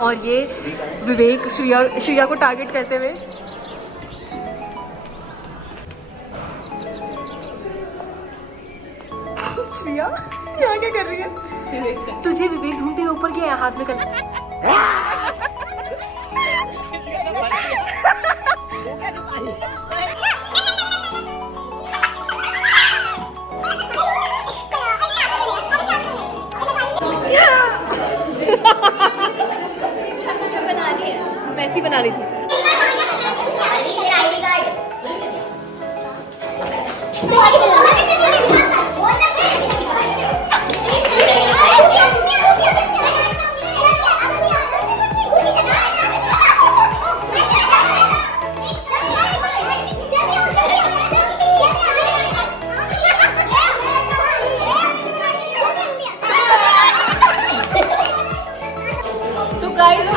और ये विवेक श्रिया को टारगेट करते हुए। श्रिया यहाँ क्या कर रही है? तुझे विवेक ढूंढते हुए ऊपर गया, हाथ में कर वैसी बना रही थी।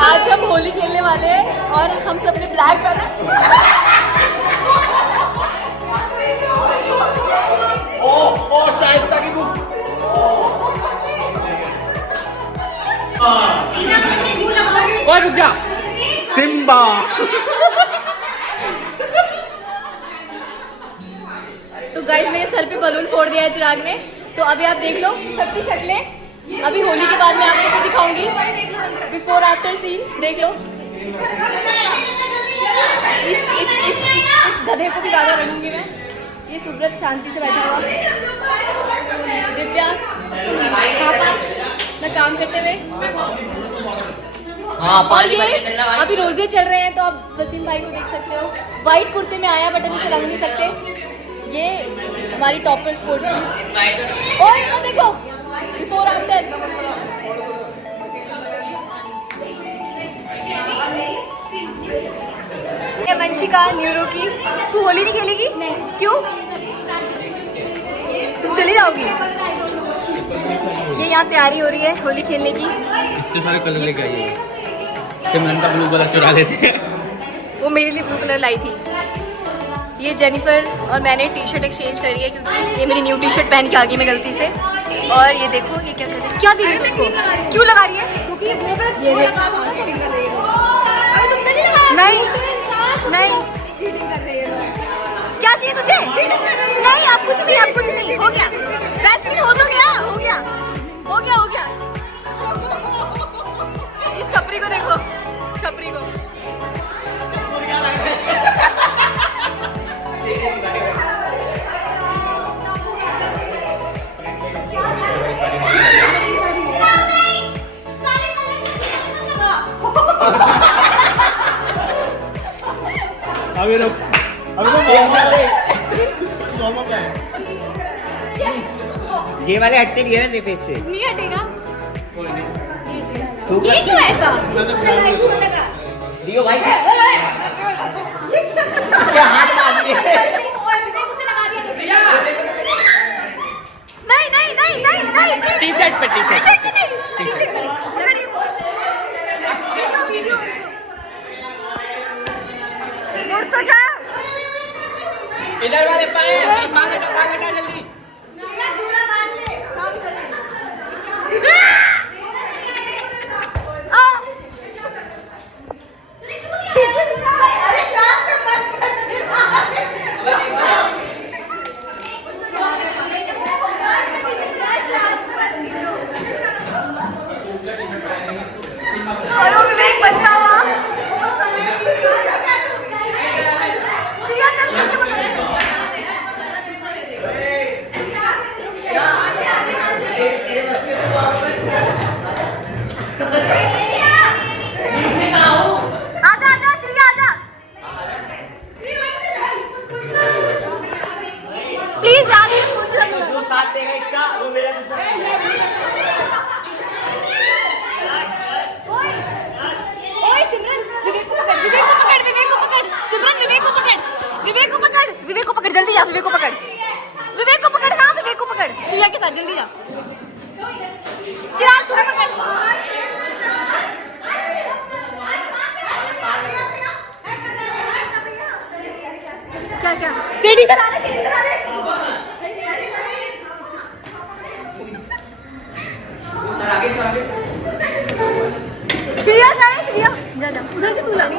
आज हम होली खेलने वाले हैं और हम सबने ब्लैक पहना। ओ शाइस्ता की बुक। ओए रुक जा। सिम्बा। तो गाइस मेरे सर पे बलून फोड़ दिया है चिराग ने, तो अभी आप देख लो सबकी शक्लें। अभी होली के बाद मैं आप लोगों को दिखाऊंगी बिफोर आफ्टर सीन्स। देख लो, इस गधे को भी ज्यादा रखूंगी मैं। ये सुब्रत शांति से बैठा हुआ, दिव्या, पापा, मैं काम करते हुए। और ये अभी रोजे चल रहे हैं तो आप वसीम भाई को देख सकते हो। व्हाइट कुर्ते में आया बट हम इसे रंग नहीं सकते। ये हमारी टॉपर स्पोर्ट्स और ये देखो बिफोर आफ्टर। वंशिका न्यूरो की, तू होली नहीं खेलेगी? नहीं। क्यों? तुम चली जाओगी? ये यहाँ तैयारी हो रही है होली खेलने की। इतने सारे कलर लेके आई है। सिमरन का ब्लू कलर चुरा लेते हैं। वो मेरे लिए ब्लू कलर लाई थी। ये जेनिफर और मैंने टी शर्ट एक्सचेंज करी है क्योंकि ये मेरी न्यू टी शर्ट पहन के आ गई मैं गलती से। और ये देखो ये क्या कर रही है, क्या दे रही है उसको, क्यों लगा रही है? क्योंकि ये नहीं नहीं चीटिंग कर रही है। क्या चाहिए तुझे? नहीं अब कुछ नहीं, अब कुछ नहीं, हो गया वैसे हो तो गया, हो गया हो गया हो गया। इस छपरी को देखो, छपरी को। अभी रुक, ये वाले हटते नहीं है फेस से। नहीं हटेगा। ये क्यों ऐसा? दियो भाई। क्या हाथ मार दिए? नहीं नहीं नहीं नहीं नहीं। टी शर्ट पे, टी शर्ट। इधर वाले पर मांग हटा जल्दी। विवेक को पकड़, जल्दी जा, विवेक को पकड़, विवेक को पकड़, हाँ विवेक को पकड़, श्रिया के साथ जल्दी जा। चिराग तुम्हें पकड़। क्या क्या सीढ़ी से लाने, सीढ़ी से लाने। सर आगे, सर आगे। श्रिया जा जा उधर से तू जानी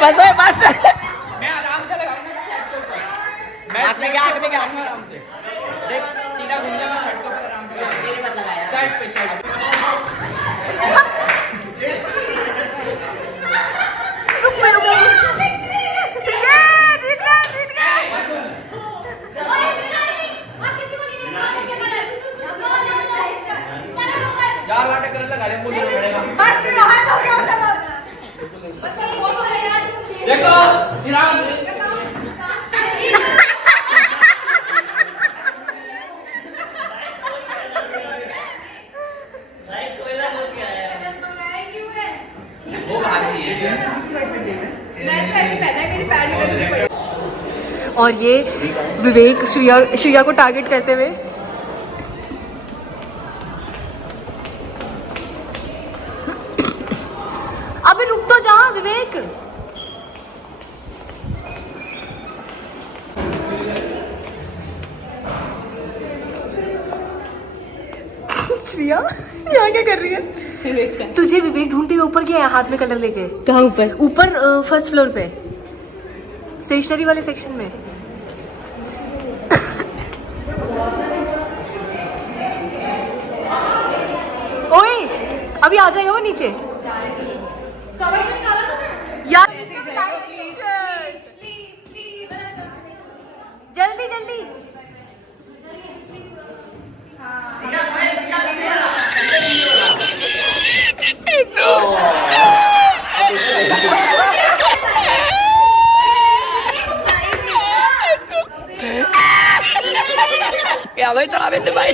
बस बस मैं आराम से लगाऊंगा मैं आँख में क्या आराम से देख सीधा घूम जा मैं शर्ट को आराम से तेरे मत लगाया शर्ट पे शर्ट यार वाटे कलर लगा दे मुझे पड़ेगा देखो चिराग वो भागी है और ये विवेक श्रिया को टारगेट करते हुए अबे रुक तो जा विवेक श्रिया यहाँ क्या कर रही है तुझे विवेक ढूंढते हुए ऊपर गया हाथ में कलर लेके कहाँ ऊपर? ऊपर फर्स्ट फ्लोर पे स्टेशनरी वाले सेक्शन में ओए अभी आ जाएगा वो नीचे यार जल्दी जल्दी क्या भाई चला बेटे भाई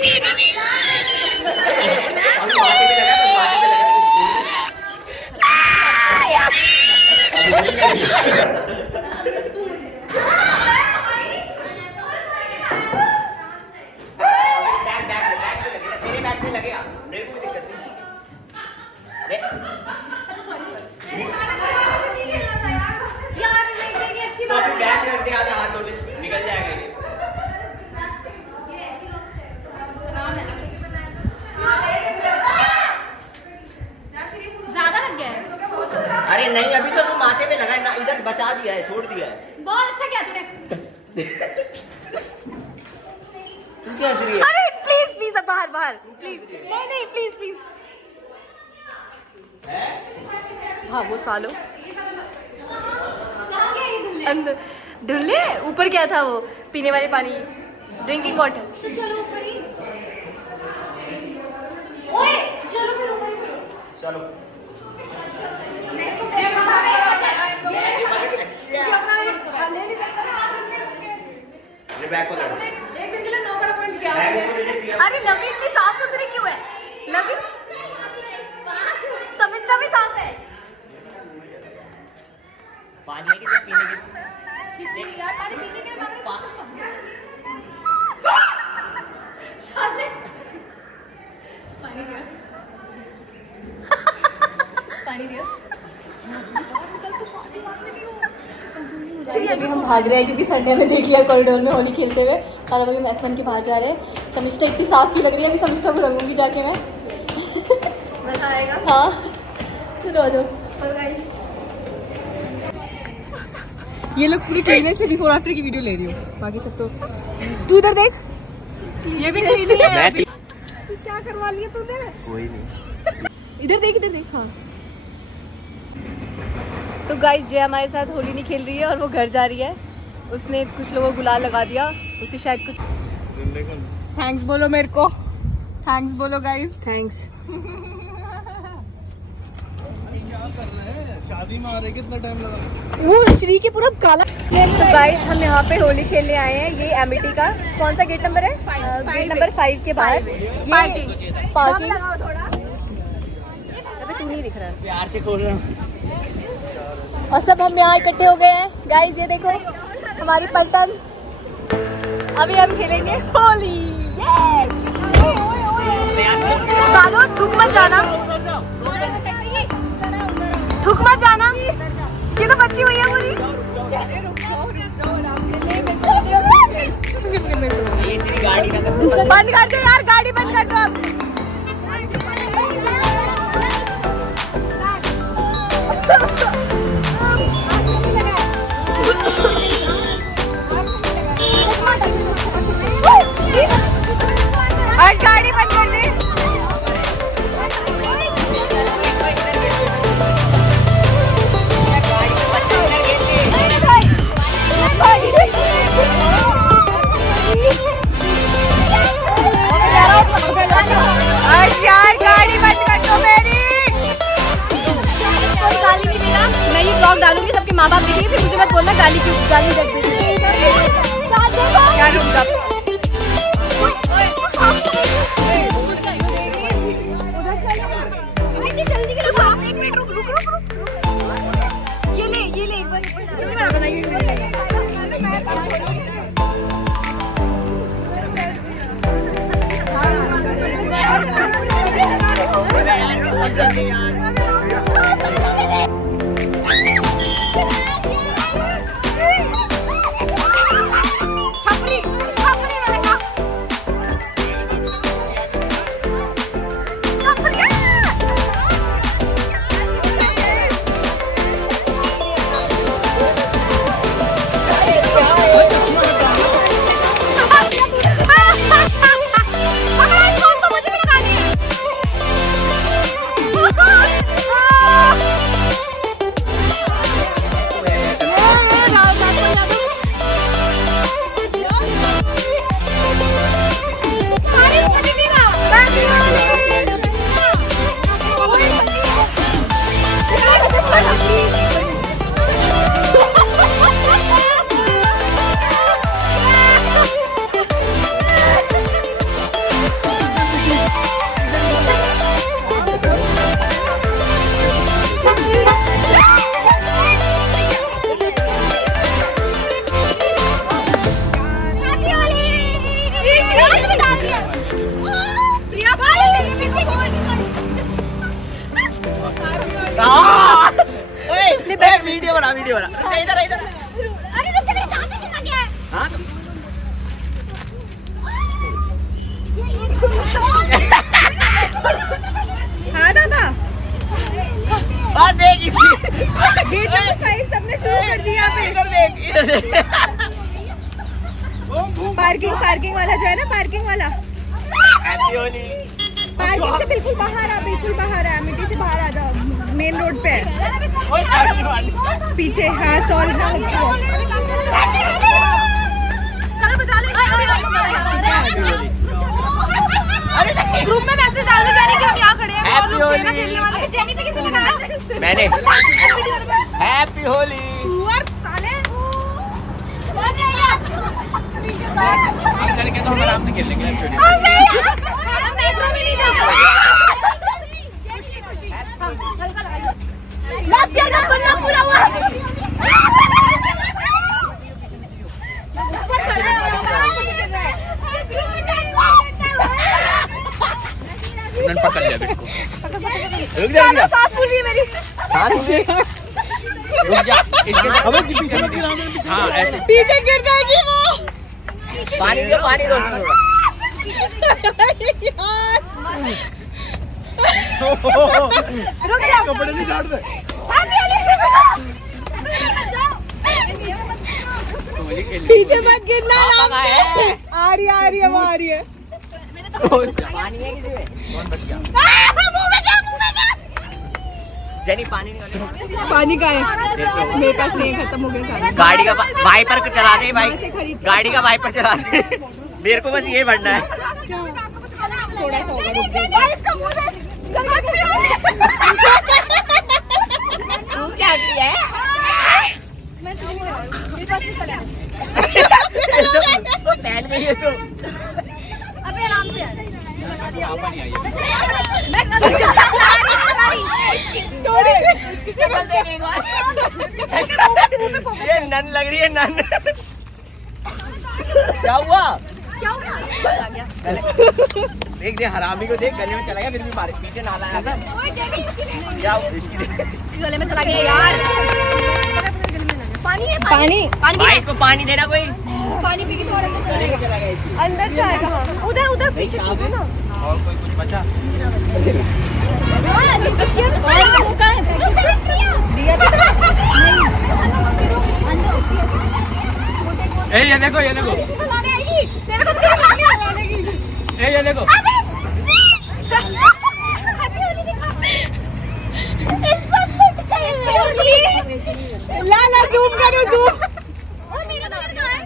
निकल जाएगा ये ज्यादा लग गया है। अरे नहीं अभी तो तुम माथे पे लगा ना इधर बचा दिया है छोड़ दिया है बहुत अच्छा किया तूने। तू क्या हंस रही है अरे प्लीज प्लीज बाहर बाहर प्लीज नहीं नहीं प्लीज प्लीज हाँ वो सालो अंदर धुले ऊपर क्या था वो पीने वाले पानी ड्रिंकिंग वाटर तो चलो ऊपर ही। ओए चलो फिर ऊपर ही चलो। चलो ये बैग को लड़ो बैग इसको ले दिया अरे लवी इतनी साफ सुथरी क्यों है लवी समिष्टा भी साफ है पानी है कि सब पीने के पानी दिया पानी दिया। चलिए अभी हम भाग रहे हैं क्योंकि सर ने हमें देख लिया कॉरिडोर में होली खेलते हुए और अब अभी मैथन के बाहर जा रहे हैं। समिष्टा इतनी साफ की लग रही है अभी समिष्टा को रंगूंगी जाके मैं। मजा आएगा हाँ चलो आ जाओ। और गाइस ये लोग पूरी क्लीननेस से बिफोर आफ्टर की वीडियो ले रही हो बाकी सब तो तू इधर देख ये भी क्लीन है। क्या करवा लिया तूने कोई नहीं इधर देख हाँ। तो गाइस जय हमारे साथ होली नहीं खेल रही है और वो घर जा रही है उसने कुछ लोगों को गुलाल लगा दिया उसे शायद कुछ थैंक्स बोलो मेरे को थैंक्स बोलो गाइस थैंक्स शादी में आ रहे कितना टाइम लगा वो श्री के पूरा काला। तो गाइस हम यहाँ पे होली खेलने आए हैं ये एमिटी का कौन सा गेट नंबर है गेट नंबर 5 के बाहर ये पार्किंग अबे तू नहीं दिख रहा है प्यार से खोल रहा हूँ और सब हम यहाँ इकट्ठे हो गए हैं गाइस ये देखो हमारी पलटन। अभी हम खेलेंगे होली यस सालों मत जाना, थूक मत जाना, ये तो बच्ची हुई है पूरी। बंद कर दो यार, गाड़ी बंद कर दो अब। आज गाड़ी बंद कर दे। आज यार गाड़ी बंद कर दो मेरी। कोई गाली नहीं देगा, मैं ये ब्लॉग डालूंगी, सबके माँ बाप देखेंगे, फिर मुझे मत बोलना गाली क्यों, गाली दे क्या रूम ये ले छपरी लड़का, वीडियो बना इधर इधर। अरे रुक जा, कहां पे चला गया? हाँ हाँ दादा, देख इसकी गेट नंबर 5 सबने शुरू कर दिया पे। इधर देख पार्किंग वाला जो है ना, पार्किंग वाला, हैप्पी होली। पार्किंग से बिल्कुल बाहर आ, मिट्टी से बाहर आ जाओ, मेन रोड पे है पीछे। हाँ स्टॉल ग्रुप में मैसेज डालने जाने कि हम यहाँ खड़े हैं, और लोग खेलना खेलने वाले। जेनी पे किसी ने कहा मैंने हैप्पी होली। सुअर साले, करके तो हम आराम से खेलेंगे छोटे। हम मेट्रो में नहीं जाते। लास्ट ईयर का बनना पूरा हुआ। उन्होंने पकड़ लिया बिल्कुल। रुक जा सांस फूल रही है मेरी। रुक जा, इसके पीछे मत गिरा। हाँ ऐसे पीछे गिर जाएगी वो। पानी दो रुक जा, कपड़े नहीं झाड़ दे। पीछे मत गिरना, आ रही है वो आ रही है। पानी है किसी में? कौन बच गया? जेनी पानी निकालो। पानी का है मेरे पास नहीं, खत्म हो गया सारा। गाड़ी का वाइपर को चला दे भाई, गाड़ी का वाइपर चला दे। मेरे को बस ये बढ़ना है। थोड़ा सा होगा, इसका मुंह तू क्या किया है? पहन गई है तो अबे आराम से ये नन लग रही है, नन। क्या हुआ? देख दे हरामी को, देख गले में चला गया फिर भी मारे, पीछे नाला आया था क्या इसकी गले में चला गया यार। पानी है, पानी भाई इसको पानी देना कोई, पानी पी के तो अंदर चला गले गया। में चला गया इसकी। अंदर जाएगा उधर उधर पीछे साहब ना। और कोई कुछ बचा और वो कहाँ है? दिया भी तो ए ये देखो तेरे को तो ए ये देखो ला जूम करो जूम। और मेरा कलर कहाँ है?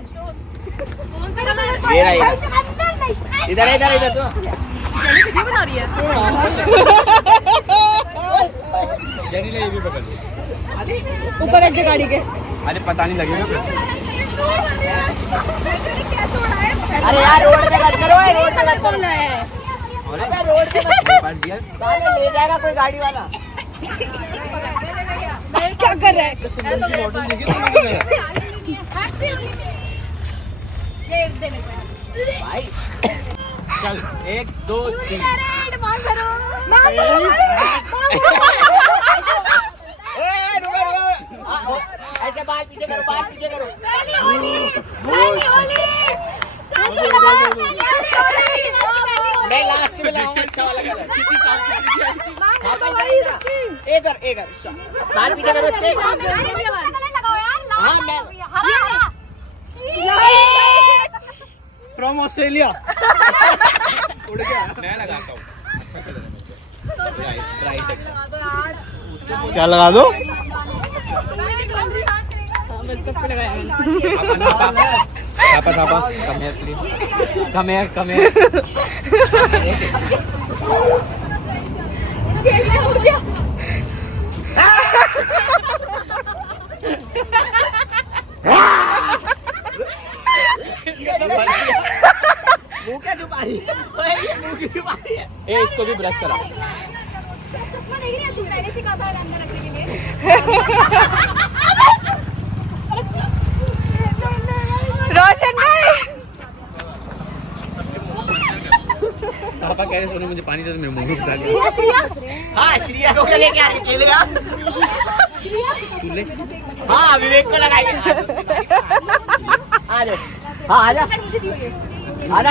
कौन सा कलर? ये रहा, इधर इधर इधर तो वीडियो बना रही है। जरी ले ये भी पकड़। ऊपर रख दे गाड़ी के। अरे पता नहीं लगेगा। अरे यार रोड पे मत करो, रोड पे मत करो, अरे रोड पे मत पकड़ दिया। साले ले जाएगा कोई गाड़ी वाला। क्या कर रहा है? भाई चल 1 2 3 ऐसे बाल पीछे करो, बाल पीछे करो। मैं लास्ट में लगाऊंगा अच्छा वाला कलर। एक बाल पीछे करो इसके। हाँ मैं फ्रॉम ऑस्ट्रेलिया। मैं लगाता हूँ। अच्छा कलर है। क्या लगा दो? Thapa come here please. Come here. मुंह क्या छुपा रही है? मुंह क्यों छुपा रही है? ए इसको भी ब्रश करा। चश्मा नहीं है तू, मैंने सिखा था अंदर रखने के लिए। रोशन भाई पापा कह रहे सोनू मुझे पानी दे, मेरे मुंह में घुसा गया। हाँ श्रिया को क्या लेके आ रही है? खेलेगा? तू ले। हाँ विवेक को लगाएंगे। आ जाओ, हाँ आजा, आजा आजा,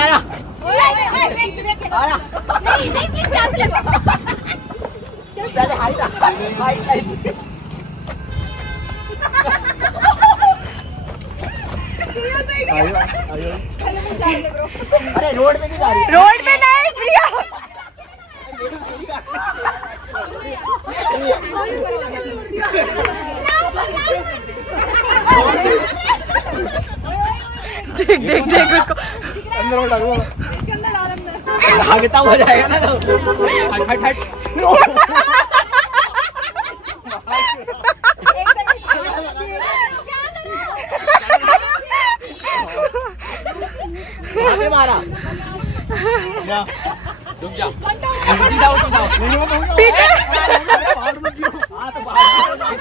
आजा। नहीं प्लीज प्यार से ले। चल हाय हाय। अरे रोड पे नहीं जा रही, रोड पे नहीं प्रिया। देख उसको अंदर में डालो। इसके अंदर डाल अंदर। भागता हो जाएगा ना तो। हट भागे मारा। रुक जा। सीधा हो। पीछे हाँ तो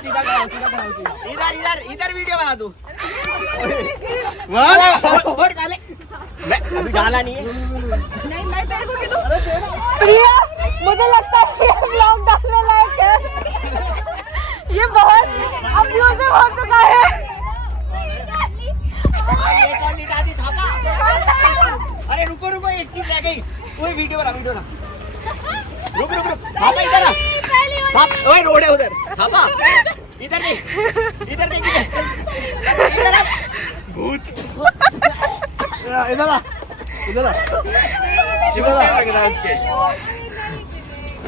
सीधा कराओ। इधर वीडियो बना दो। और डाले, मैं अभी डाला नहीं है। नहीं मैं तेरे को क्यों दूं? प्रिया मुझे लगता है ये व्लॉग डालने लायक है। ये बहुत अब्यूजिव हो चुका है। ये कौन निकाली थापा? अरे रुको एक चीज रह गई। कोई वीडियो बना रुक थापा इधर आ। ओए रोड है उधर। थापा इधर देख, इधर आ। भूत। इधर आ। लग रहा है इसके।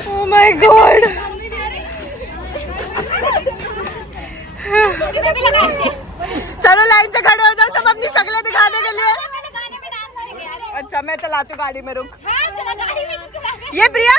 Oh my God. चलो लाइन से खड़े हो जाओ सब अपनी शक्लें दिखाने के लिए। अच्छा मैं चलाती हूँ गाड़ी में, रुक। ये प्रिया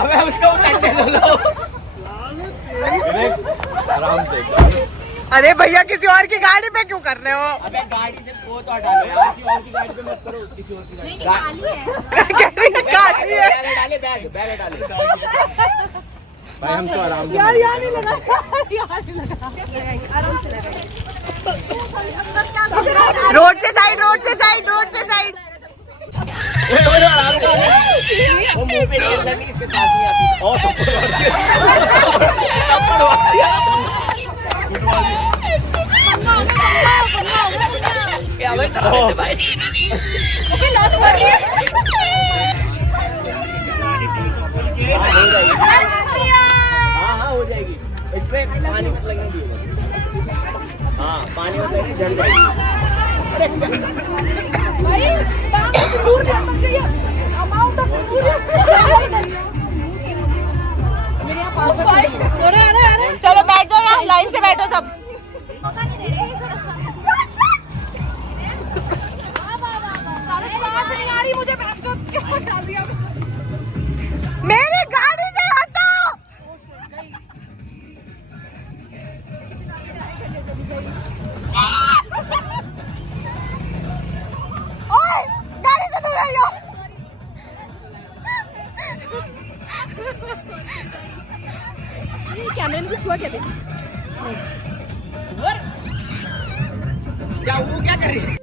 अबे उसको उतरने दो। आराम से। अरे भैया किसी और की गाड़ी पे क्यों कर रहे हो? अबे गाड़ी से वो तो हटा लो यार, किसी और की गाड़ी पे मत करो, किसी और की गाड़ी पे। गाड़ी है। बैग डाले, बैग डाले। भाई हम तो आराम से यार यहाँ नहीं लगा, यहाँ नहीं लगा। आराम से लगा। रोड से साइड, रोड से साइड, रोड से साइड। वो मुंह पे नहीं अंदर नहीं, इसके सांस नहीं आती। और थप्पड़ मार दिया। क्या बोलते भाई? ओके लॉस हो रही है। हाँ हो जाएगी। इसमें पानी मत लगने दिए। हाँ पानी मत लगने, जल जाएगी। भाई दूर जाना चाहिए। अमाउंट ऑफ अरे चलो बैठ जाओ यार, लाइन से बैठो सब। मुझे मेरी गाड़ी से हटाओ। ओए गाड़ी से दूर रहियो। कैमरे में कुछ हुआ क्या पीछे? क्या वो क्या कर रही है?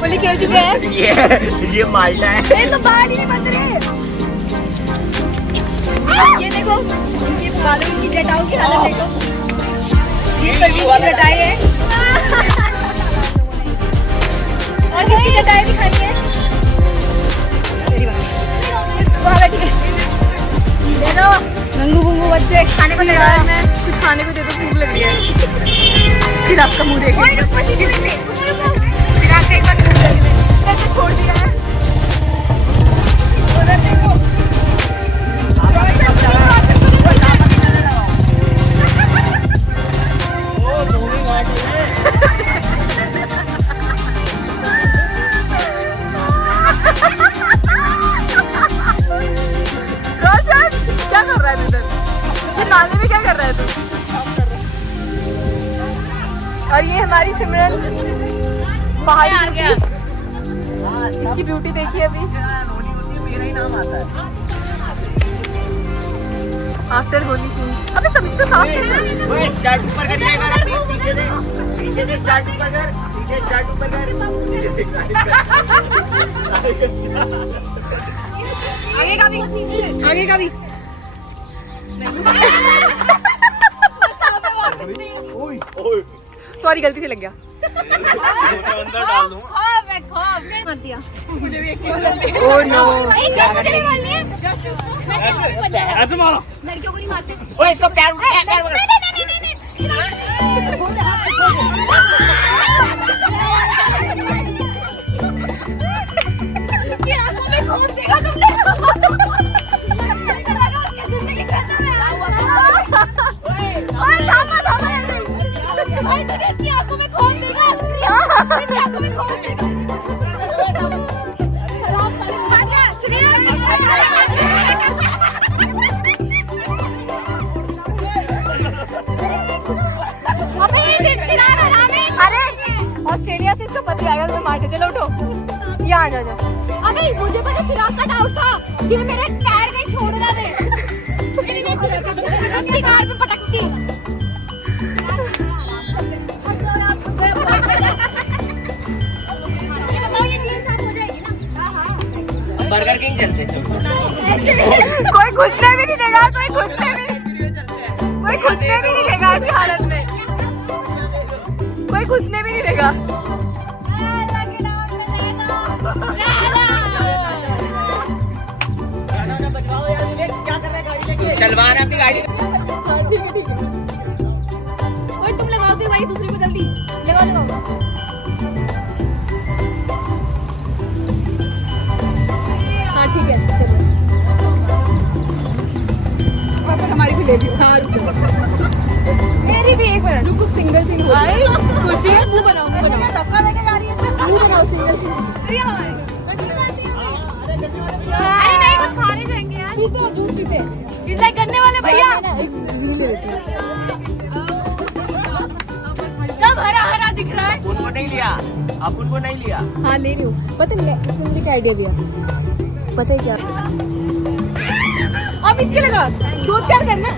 होली खेल चुके हैं। ये माल्टा है। ये तो बाहर ही नहीं बंद रहे। ये देखो इनकी बालों की जटाओं की हालत देखो। ये सभी की जटाएं हैं। और किसकी जटाएं दिखाई है? वहाँ बैठी है। दे दो नंगू बुंगू बच्चे खाने को दे दो। कुछ खाने को दे दो, भूख लग रही है। फिर आपका मुंह देखिए। एक बार कैसे छोड़ दिया है। उधर देखो। रोशन क्या कर रहा है इधर? ये नाले में क्या कर रहा है तू? और ये हमारी सिमरन बाहर आ गया। इसकी ब्यूटी देखिए अभी। मेरा ही नाम आता है। After Holi scenes. अबे सब इसको साफ कैसे? ओए शर्ट ऊपर कर देगा ना, पीछे दे, पीछे दे शर्ट ऊपर कर, पीछे शर्ट ऊपर कर। आगे का भी, आगे का भी। सॉरी गलती से लग गया। अंदर डाल दूं। मार दिया। मुझे भी एक चीज। Oh no. मुझे भी मारनी है। ऐसे मारो। लड़कियों को नहीं मारते। ओए इसको पैर पकड़। इसकी आंखों में खून देखा तुमने? लगा उसकी जिंदगी खत्म है। ओए थामा थामा ओए तूने इसकी आंखों में खून देखा? इसकी आंखों में खून देखा? अरे ऑस्ट्रेलिया से इसका पति आया तो मारने। चलो उठो, यहाँ आ जाओ। अबे मुझे पता चिराग का डाउट था कि मेरे पैर कहीं छोड़ ना दे। उसकी कार पे पटकती। ये बताओ ये जीन्स साफ हो जाएगी ना? हाँ। बर्गर किंग चलते हैं। कोई घुसने भी नहीं देगा, कोई घुसने भी नहीं देगा ऐसी हालत में। कोई घुसने भी नहीं देगा। चलवा रहा अपनी गाड़ी। ओए तुम लगाओ दे भाई दूसरी पे जल्दी लगाओ। हाँ ठीक है चलो। हमारी भी ले लियो। हाँ रुको। मेरी भी एक मिनट रुको, सिंगल सीन हो भाई खुशी मुंह बनाओ धक्का लेके जा रही है। मुंह बनाओ सिंगल सीन। अरे नहीं, कुछ खाने जाएंगे यार। पीते हैं दूध पीते। डिजाइन करने वाले भैया सब हरा हरा दिख रहा है। उनको नहीं लिया, अब उनको नहीं लिया। हाँ ले रही हूँ। पता है मुझे क्या आइडिया दिया? पता है क्या? अब इसके लगा 2-4 करना।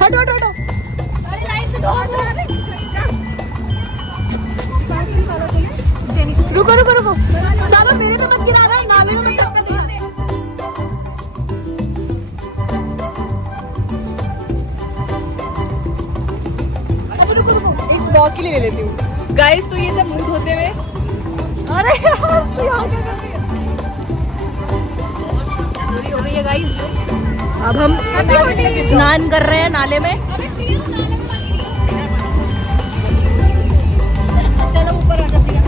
हटो हटो हटो। अरे लाइन से दो। रुको रुको रुको। सालो मेरे पे मत गिरा रहा है, नाले में मत टक्कर दिया। अच्छा रुको रुको, एक वॉक के लिए ले लेती हूँ। गाइस तो ये सब मुंह धोते हुए। अरे यार तू यहाँ क्या कर रही है? पूरी हो गई है गाइस। अब हम स्नान कर रहे हैं नाले में। चलो ऊपर आजा प्रिया।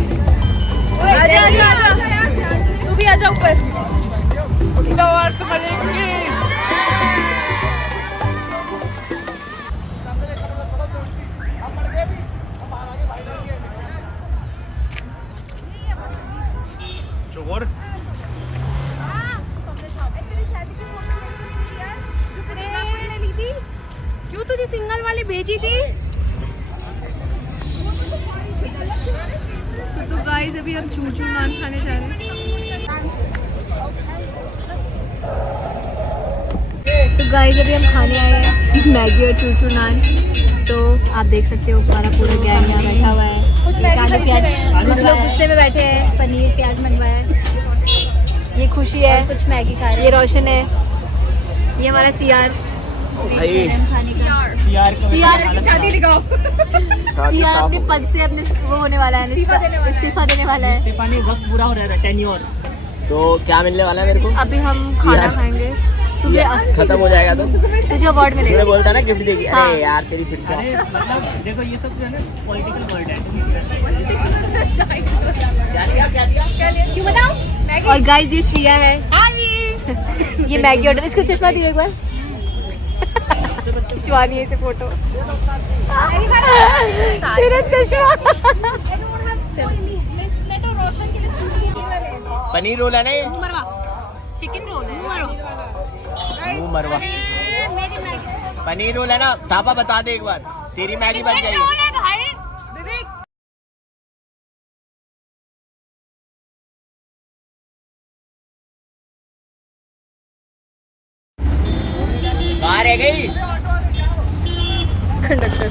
तू भी आजा ऊपर। चोर क्यों तुझे सिंगल वाली भेजी थी? तो गाइस अभी हम चूचू नान खाने जा रहे हैं। तो गाइस अभी हम खाने आए हैं मैगी और चूचू नान। तो आप देख सकते हो हमारा पूरा गैंग यहाँ बैठा हुआ है। कुछ लोग गुस्से में बैठे हैं। पनीर प्याज मंगवाया है। ये खुशी है, कुछ मैगी खा रहे हैं। ये रोशन है, ये हमारा सीआर। सीआर की छाती दिखाओ। सीआर अपने पद से अपने वो होने वाला है, इस्तीफा देने वाला है। वक्त पूरा हो रहा है, टेन्योर। तो क्या मिलने वाला है मेरे को? अभी हम खाना खाएंगे। सुबह खत्म हो जाएगा तो तुझे अवार्ड मिलेगा। मैं बोलता ना गिफ्ट देगी। हाँ। अरे यार तेरी फिर से। देखो ये सब जो है ना पॉलिटिकल वर्ड है। क्या दिया? क्यों बताओ? और गाइस ये शिया है। ये मैगी ऑर्डर। इसको चश्मा दियो एक बार। खिंचवानी है इसे फोटो। तेरा चश्मा। मैं तो रोशन के लिए पनीर रोल है ना ये? चिकन रोल है। मुंह मरवा। पनीर रोल है ना? थापा बता दे एक बार, तेरी मैगी बन जाएगी। कहाँ रह गई? कंडक्टर